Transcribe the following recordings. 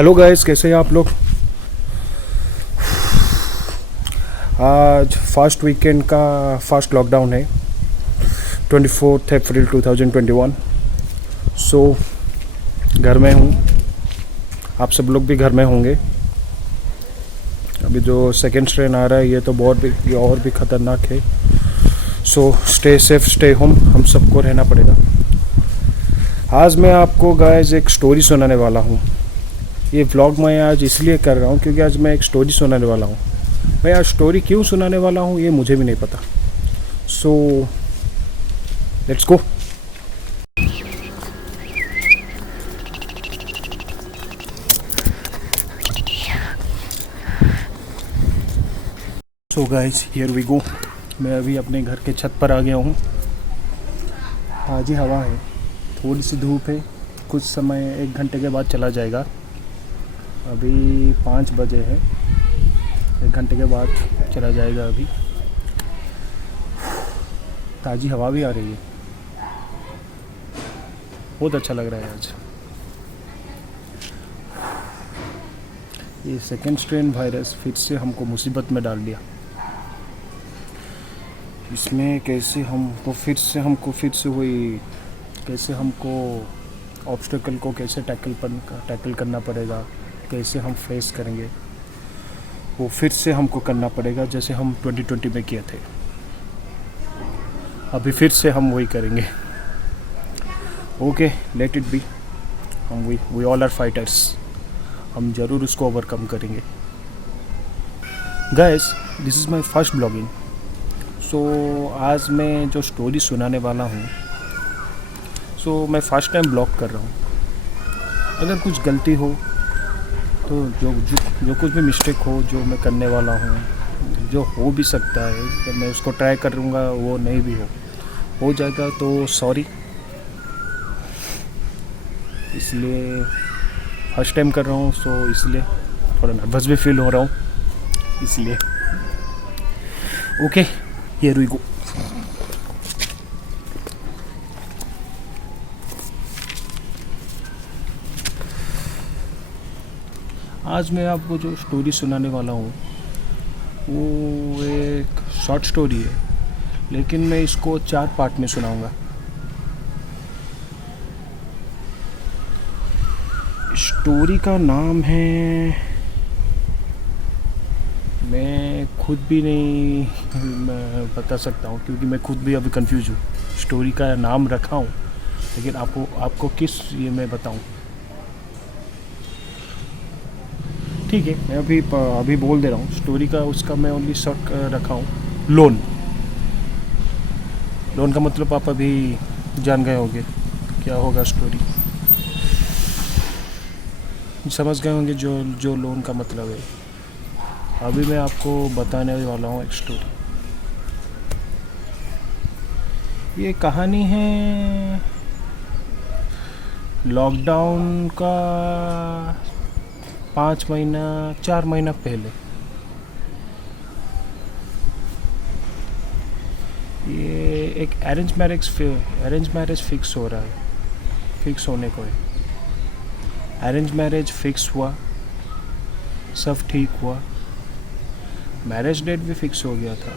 Hello guys, कैसे हैं आप लोग। आज फर्स्ट वीकेंड का फर्स्ट लॉकडाउन है, 24 अप्रैल 2021। सो घर में हूँ, आप सब लोग भी घर में होंगे। अभी जो सेकेंड स्ट्रेन आ रहा है ये तो ये और भी ख़तरनाक है। So stay safe, stay home, हम सबको रहना पड़ेगा। आज मैं आपको गाइस एक स्टोरी सुनाने वाला हूँ। ये व्लॉग मैं आज इसलिए कर रहा हूँ क्योंकि आज मैं एक स्टोरी सुनाने वाला हूँ। मैं आज स्टोरी क्यों सुनाने वाला हूँ ये मुझे भी नहीं पता। So let's go. So guys, here we go. मैं अभी अपने घर के छत पर आ गया हूँ। आज ही हवा है, थोड़ी सी धूप है। कुछ समय 1 घंटे के बाद चला जाएगा। अभी 5 बजे है, 1 घंटे के बाद चला जाएगा। अभी ताज़ी हवा भी आ रही है, बहुत अच्छा लग रहा है आज। ये सेकेंड स्ट्रेन वायरस फिर से हमको मुसीबत में डाल दिया। इसमें कैसे हमको फिर से वही कैसे हमको ऑब्स्टेकल को कैसे टैकल करना पड़ेगा, कैसे हम फेस करेंगे, वो फिर से हमको करना पड़ेगा जैसे हम 2020 में किए थे। अभी फिर से हम वही करेंगे। Okay, let it be. We all are fighters. हम ज़रूर उसको ओवरकम करेंगे। Guys, this is my first blogging. So आज मैं जो स्टोरी सुनाने वाला हूँ, मैं फर्स्ट टाइम ब्लॉग कर रहा हूँ। अगर कुछ गलती हो तो जो कुछ भी मिस्टेक हो जो मैं करने वाला हूँ, जो हो भी सकता है कि मैं उसको ट्राई करूँगा वो नहीं भी हो जाएगा तो सॉरी। इसलिए फर्स्ट टाइम कर रहा हूँ, इसलिए थोड़ा नर्वस भी फील हो रहा हूँ। इसलिए ओके, हियर वी गो। आज मैं आपको जो स्टोरी सुनाने वाला हूँ वो एक शॉर्ट स्टोरी है, लेकिन मैं इसको 4 पार्ट में सुनाऊंगा। स्टोरी का नाम है, मैं खुद भी नहीं बता सकता हूँ क्योंकि मैं खुद भी अभी कंफ्यूज हूँ। स्टोरी का नाम रखा हूँ लेकिन आपको किस ये मैं बताऊँ। ठीक है, मैं अभी बोल दे रहा हूँ स्टोरी का। उसका मैं ओनली शॉर्ट रखा हूँ, लोन का मतलब आप अभी जान गए होंगे क्या होगा। स्टोरी समझ गए होंगे जो लोन का मतलब है। अभी मैं आपको बताने वाला हूँ एक स्टोरी। ये कहानी है लॉकडाउन का 4 महीना पहले। ये एक अरेंज मैरिज फिक्स हो रहा है, फिक्स होने को है। अरेंज मैरिज फिक्स हुआ, सब ठीक हुआ। मैरिज डेट भी फिक्स हो गया था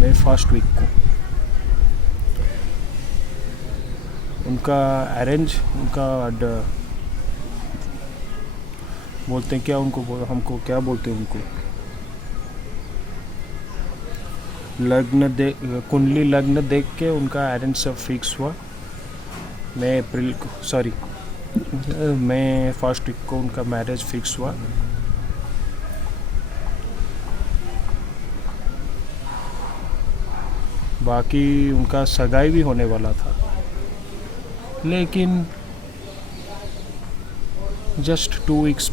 मेरे फर्स्ट वीक को। बोलते हैं क्या हमको क्या बोलते हैं उनको, कुंडली लग्न देख के उनका अरेंज सब फिक्स हुआ। मैं फर्स्ट वीक को उनका मैरिज फिक्स हुआ। बाकी उनका सगाई भी होने वाला था, लेकिन जस्ट 2 वीक्स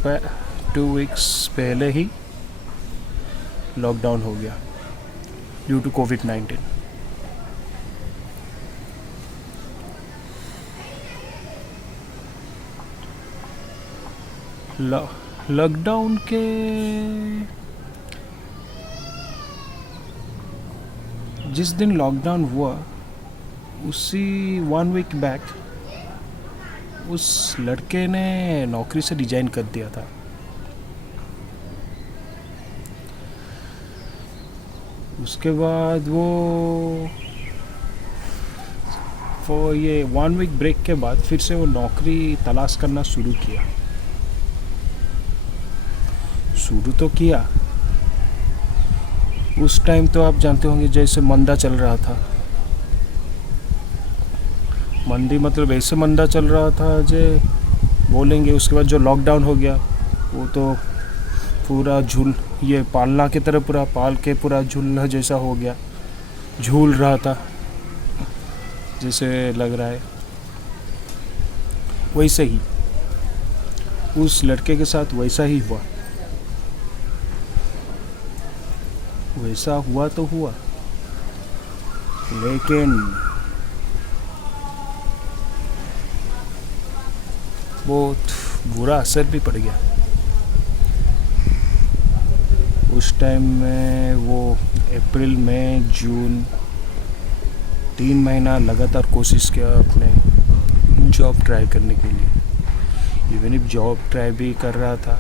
पहले ही लॉकडाउन हो गया ड्यू टू कोविड-19। लॉकडाउन के जिस दिन लॉकडाउन हुआ उसी 1 वीक बैक उस लड़के ने नौकरी से रिजाइन कर दिया था। उसके बाद वो ये 1 वीक ब्रेक के बाद फिर से वो नौकरी तलाश करना शुरू किया। शुरू तो किया, उस टाइम तो आप जानते होंगे जैसे मंदा चल रहा था। मंदी मतलब ऐसे मंदा चल रहा था जो बोलेंगे। उसके बाद जो लॉकडाउन हो गया वो तो पूरा ये पालना की तरह पूरा पाल के पूरा झूलना जैसा हो गया। झूल रहा था जैसे लग रहा है। वैसे ही उस लड़के के साथ वैसा ही हुआ। वैसा हुआ तो हुआ, लेकिन बहुत बुरा असर भी पड़ गया। उस टाइम में वो अप्रैल में जून 3 महीना लगातार कोशिश किया अपने जॉब ट्राई करने के लिए। इवन इफ जॉब ट्राई भी कर रहा था,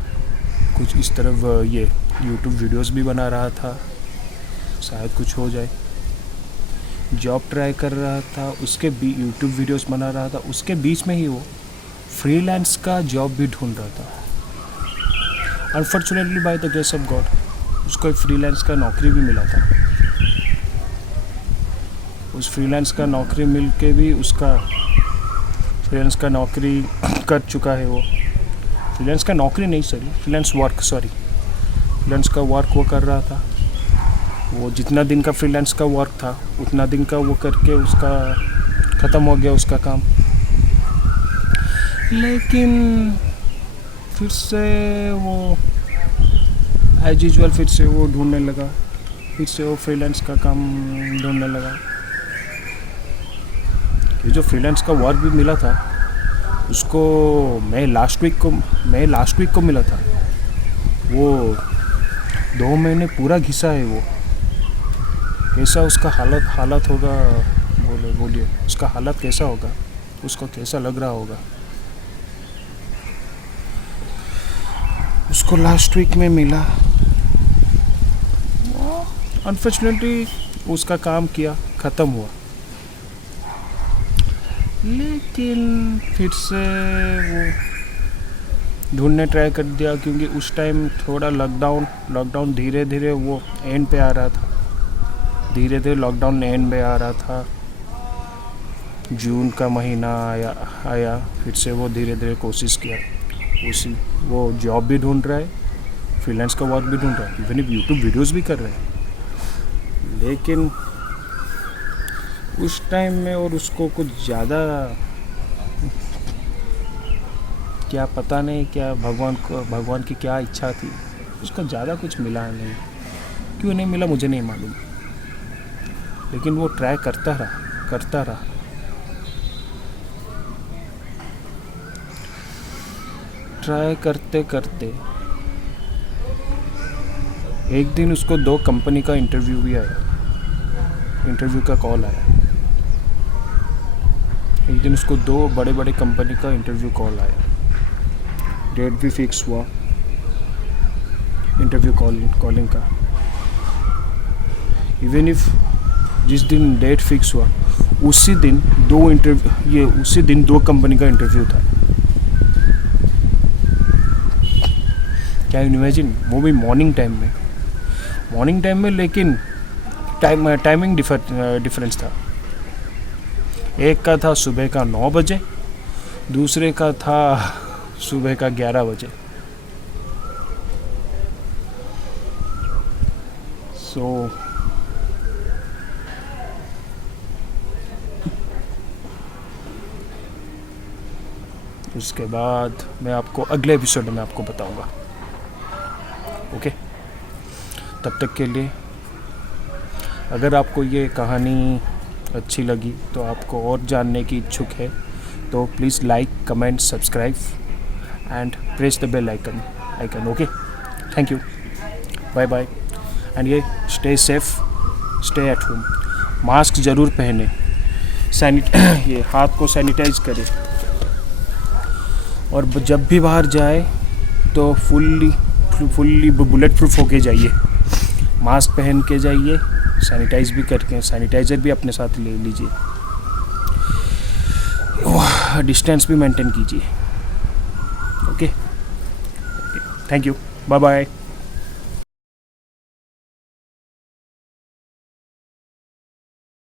कुछ इस तरफ ये यूट्यूब वीडियोस भी बना रहा था, शायद कुछ हो जाए। जॉब ट्राई कर रहा था, उसके भी यूट्यूब वीडियोस बना रहा था, उसके बीच में ही वो फ्रीलांस का जॉब भी ढूंढ रहा था। Unfortunately by the grace of God उसको एक फ्रीलांस का नौकरी भी मिला था। उस फ्रीलांस का नौकरी मिल के भी उसका फ्रीलांस का नौकरी कर चुका है वो। फ्रीलांस का नौकरी नहीं, फ्रीलांस का वर्क वो कर रहा था। वो जितना दिन का फ्रीलांस का वर्क था उतना दिन का वो करके उसका ख़त्म हो गया उसका काम। लेकिन फिर से वो एज यूजुअल फिर से वो ढूंढने लगा, फिर से वो फ्रीलांस का काम ढूंढने लगा। ये जो फ्रीलांस का वर्क भी मिला था उसको मैं लास्ट वीक को मिला था। वो 2 महीने पूरा घिसा है वो। कैसा उसका हालत होगा, बोलिए उसका हालत कैसा होगा, उसको कैसा लग रहा होगा। उसको लास्ट वीक में मिला। अनफॉर्चुनेटली उसका काम किया, ख़त्म हुआ। लेकिन फिर से वो ढूंढने ट्राई कर दिया, क्योंकि उस टाइम थोड़ा लॉकडाउन धीरे धीरे वो एंड पे आ रहा था। धीरे धीरे लॉकडाउन एंड पे आ रहा था। जून का महीना आया फिर से वो धीरे धीरे कोशिश किया। वो जॉब भी ढूंढ रहा है, फ्रीलांस का वर्क भी ढूंढ रहा है, इवन यूट्यूब वीडियोस भी कर रहे हैं। लेकिन उस टाइम में और उसको कुछ ज़्यादा क्या पता नहीं, क्या भगवान की क्या इच्छा थी, उसको ज़्यादा कुछ मिला नहीं। क्यों नहीं मिला मुझे नहीं मालूम, लेकिन वो ट्राई करता रहा। ट्राई करते करते एक दिन उसको 2 कंपनी का इंटरव्यू का कॉल आया। एक दिन उसको 2 बड़े कंपनी का इंटरव्यू कॉल आया। डेट भी फिक्स हुआ इंटरव्यू कॉलिंग का। इवन इफ जिस दिन डेट फिक्स हुआ उसी दिन 2 कंपनी का इंटरव्यू था। क्या इमेजिन, वो भी मॉर्निंग टाइम में, लेकिन टाइमिंग डिफरेंस था। एक का था सुबह का 9 बजे, दूसरे का था सुबह का 11 बजे। उसके बाद मैं आपको अगले एपिसोड में आपको बताऊंगा। ओके, तब तक के लिए अगर आपको ये कहानी अच्छी लगी तो आपको और जानने की इच्छुक है तो please like, comment, subscribe and press the bell icon. Okay, thank you, bye bye. And ये stay safe, stay at home, mask ज़रूर पहने, ये हाथ को सैनिटाइज करें। और जब भी बाहर जाए तो फुल्ली बुलेट प्रूफ होके जाइए, मास्क पहन के जाइए, सैनिटाइज भी करके, सैनिटाइज़र भी अपने साथ ले लीजिए, डिस्टेंस भी मेंटेन कीजिए। Okay, thank you, bye bye.